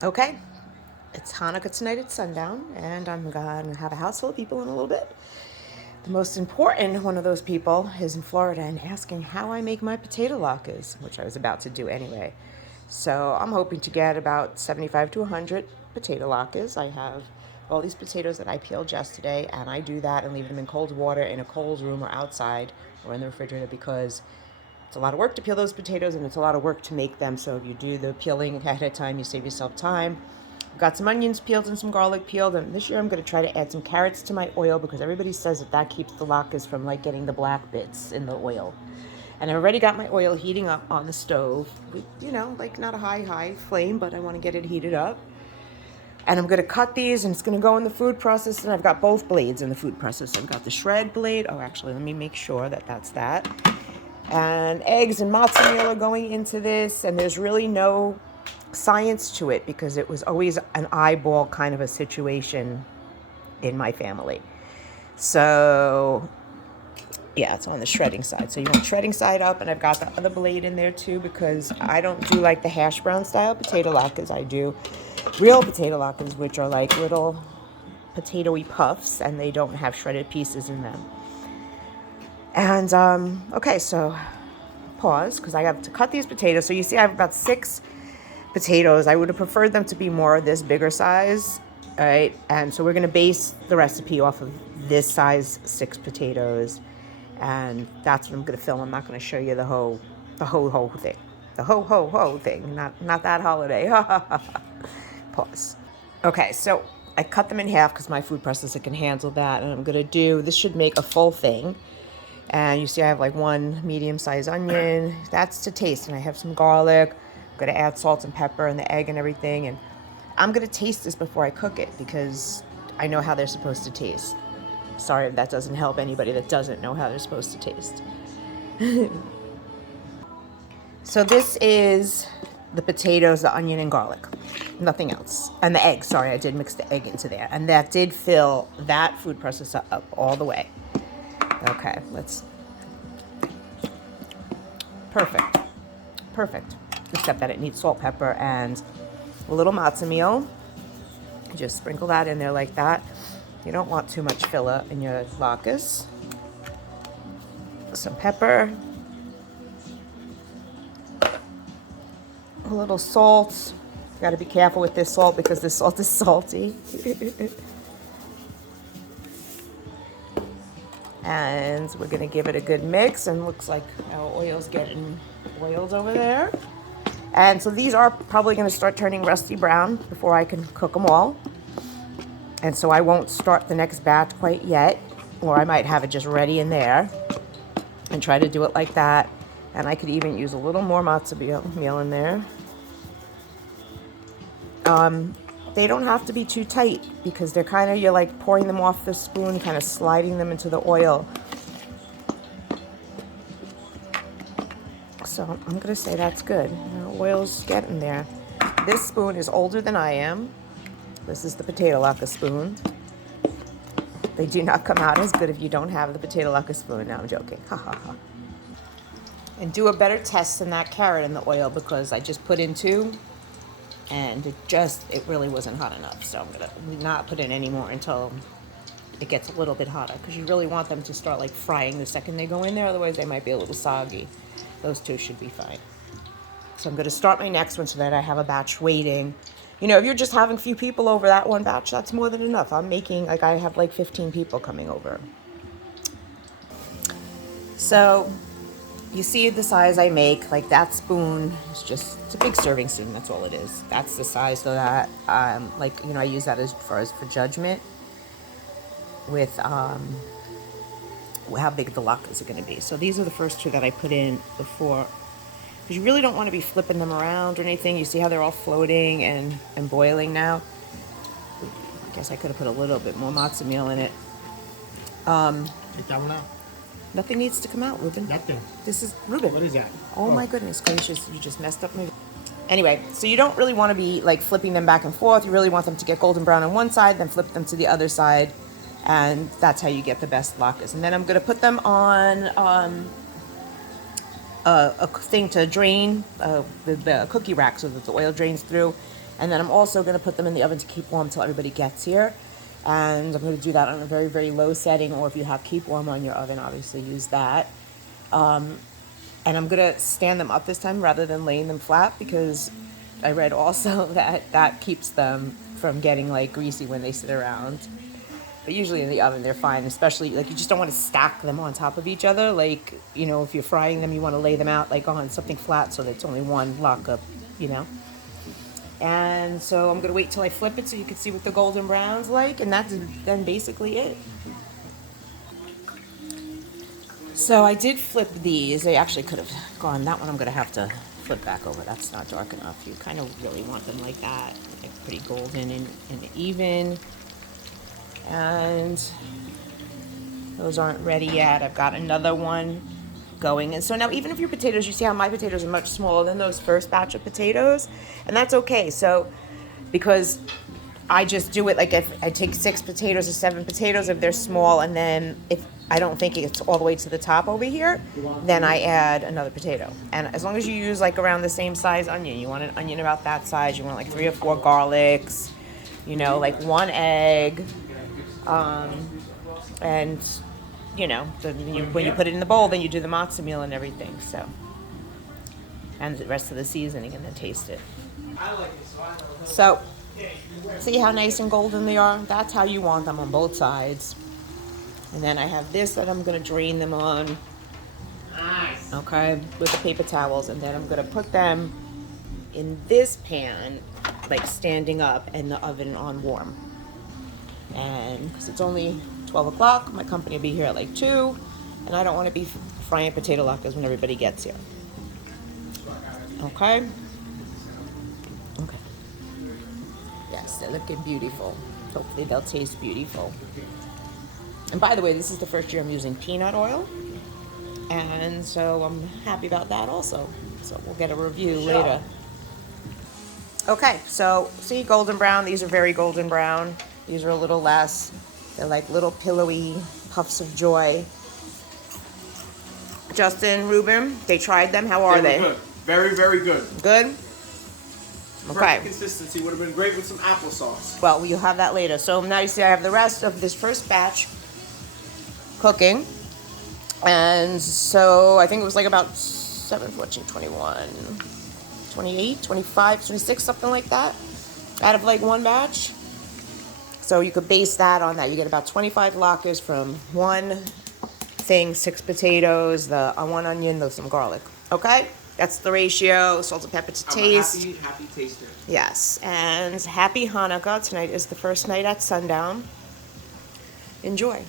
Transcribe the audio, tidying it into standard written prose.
Okay, it's Hanukkah tonight at sundown, and I'm going to have a house full of people in a little bit. The most important one of those people is in Florida and asking how I make my potato latkes, which I was about to do anyway. So I'm hoping to get about 75 to 100 potato latkes. I have all these potatoes that I peeled yesterday, and I do that and leave them in cold water in a cold room or outside or in the refrigerator because it's a lot of work to peel those potatoes and it's a lot of work to make them. So if you do the peeling ahead of time, you save yourself time. I've got some onions peeled and some garlic peeled, and this year I'm going to try to add some carrots to my oil because everybody says that keeps the latkes from like getting the black bits in the oil. And I already got my oil heating up on the stove with, like not a high flame, but I want to get it heated up. And I'm going to cut these, and it's going to go in the food processor. And I've got both blades in the food processor. I've got the shred blade. Oh, actually, let me make sure that that's that. And eggs and mozzarella going into this, and there's really no science to it because it was always an eyeball kind of a situation in my family. So yeah, it's on the shredding side. So you want shredding side up, and I've got the other blade in there too because I don't do like the hash brown style potato latkes. I do real potato latkes, which are like little potatoy puffs, and they don't have shredded pieces in them. And okay, so pause because I have to cut these potatoes. So you see I have about 6 potatoes. I would have preferred them to be more of this bigger size. All right, and so we're going to base the recipe off of this size 6 potatoes, and that's what I'm going to film. I'm not going to show you the whole thing, the ho thing, not that holiday. Pause. Okay, so I cut them in half because my food processor can handle that, and I'm going to do, this should make a full thing. And you see I have like 1 medium-sized onion. That's to taste. And I have some garlic. I'm going to add salt and pepper and the egg and everything. And I'm going to taste this before I cook it because I know how they're supposed to taste. Sorry if that doesn't help anybody that doesn't know how they're supposed to taste. So this is the potatoes, the onion, and garlic. Nothing else. And the egg. Sorry, I did mix the egg into there. And that did fill that food processor up all the way. Okay, let's... Perfect. Except that it needs salt, pepper, and a little matzo meal. Just sprinkle that in there like that. You don't want too much filler in your latkes. Some pepper. A little salt. You gotta be careful with this salt because this salt is salty. And we're gonna give it a good mix, and looks like our oil's getting oiled over there. And so these are probably gonna start turning rusty brown before I can cook them all. And so I won't start the next batch quite yet, or I might have it just ready in there and try to do it like that. And I could even use a little more matzo meal in there. They don't have to be too tight because they're kind of, you're like pouring them off the spoon, kind of sliding them into the oil. So I'm going to say that's good. The oil's getting there. This spoon is older than I am. This is the potato latke spoon. They do not come out as good if you don't have the potato latke spoon. No, I'm joking. Ha ha ha. And do a better test than that carrot in the oil because I just put in 2. And it really wasn't hot enough. So I'm going to not put in any more until it gets a little bit hotter. Because you really want them to start like frying the second they go in there. Otherwise they might be a little soggy. Those 2 should be fine. So I'm going to start my next one so that I have a batch waiting. You know, if you're just having a few people over, that one batch, that's more than enough. I'm making, like I have like 15 people coming over. So... you see the size I make, like that spoon is just, it's a big serving spoon, that's all it is. That's the size so that, I use that as far as for judgment with how big the latkes are going to be. So these are the first 2 that I put in before, because you really don't want to be flipping them around or anything. You see how they're all floating and boiling now? I guess I could have put a little bit more matzo meal in it. Get that one out. Nothing needs to come out, Ruben. Nothing. This is Ruben. What is that? Oh my goodness gracious, you just messed up my... Anyway, so you don't really want to be like flipping them back and forth. You really want them to get golden brown on one side, then flip them to the other side. And that's how you get the best latkes. And then I'm going to put them on a thing to drain the cookie rack so that the oil drains through. And then I'm also going to put them in the oven to keep warm till everybody gets here. And I'm going to do that on a very, very low setting, or if you have keep warm on your oven, obviously use that. And I'm going to stand them up this time rather than laying them flat, because I read also that that keeps them from getting like greasy when they sit around. But usually in the oven they're fine, especially like you just don't want to stack them on top of each other. Like, you know, if you're frying them, you want to lay them out like on something flat so that it's only one lock up, you know. And so I'm going to wait till I flip it so you can see what the golden brown's like, and that's then basically it. So I did flip these. They actually could have gone, that one I'm going to have to flip back over. That's not dark enough. You kind of really want them like that. Like pretty golden and even. And those aren't ready yet. I've got another one going. And so now even if your potatoes, you see how my potatoes are much smaller than those first batch of potatoes, and that's okay. So because I just do it like if I take 6 potatoes or 7 potatoes if they're small, and then if I don't think it's all the way to the top over here, then I add another potato. And as long as you use like around the same size onion, you want an onion about that size, you want like 3 or 4 garlics, you know, like 1 egg, and you know, when you put it in the bowl, then you do the matzo meal and everything. So, and the rest of the seasoning, and then taste it. So, see how nice and golden they are? That's how you want them on both sides. And then I have this that I'm going to drain them on. Nice. Okay, with the paper towels, and then I'm going to put them in this pan, like standing up, and the oven on warm. And because it's only 12 o'clock, my company will be here at like 2, and I don't want to be frying potato latkes when everybody gets here. Okay? Okay. Yes, they're looking beautiful. Hopefully they'll taste beautiful. And by the way, this is the first year I'm using peanut oil, and so I'm happy about that also. So we'll get a review later. Okay, so see, golden brown. These are very golden brown. These are a little less. They're like little pillowy puffs of joy. Justin, Ruben, they tried them. How are they? Good. Very, very good. Good? Okay. Perfect consistency. Would have been great with some applesauce. Well, you'll have that later. So now you see I have the rest of this first batch cooking. And so I think it was like about 21, 28, 25, 26, something like that, out of like one batch. So you could base that on that. You get about 25 latkes from one thing, 6 potatoes, the 1 onion, some garlic. Okay? That's the ratio, salt and pepper to taste. I'm a happy taster. Yes, and happy Hanukkah. Tonight is the first night at sundown. Enjoy.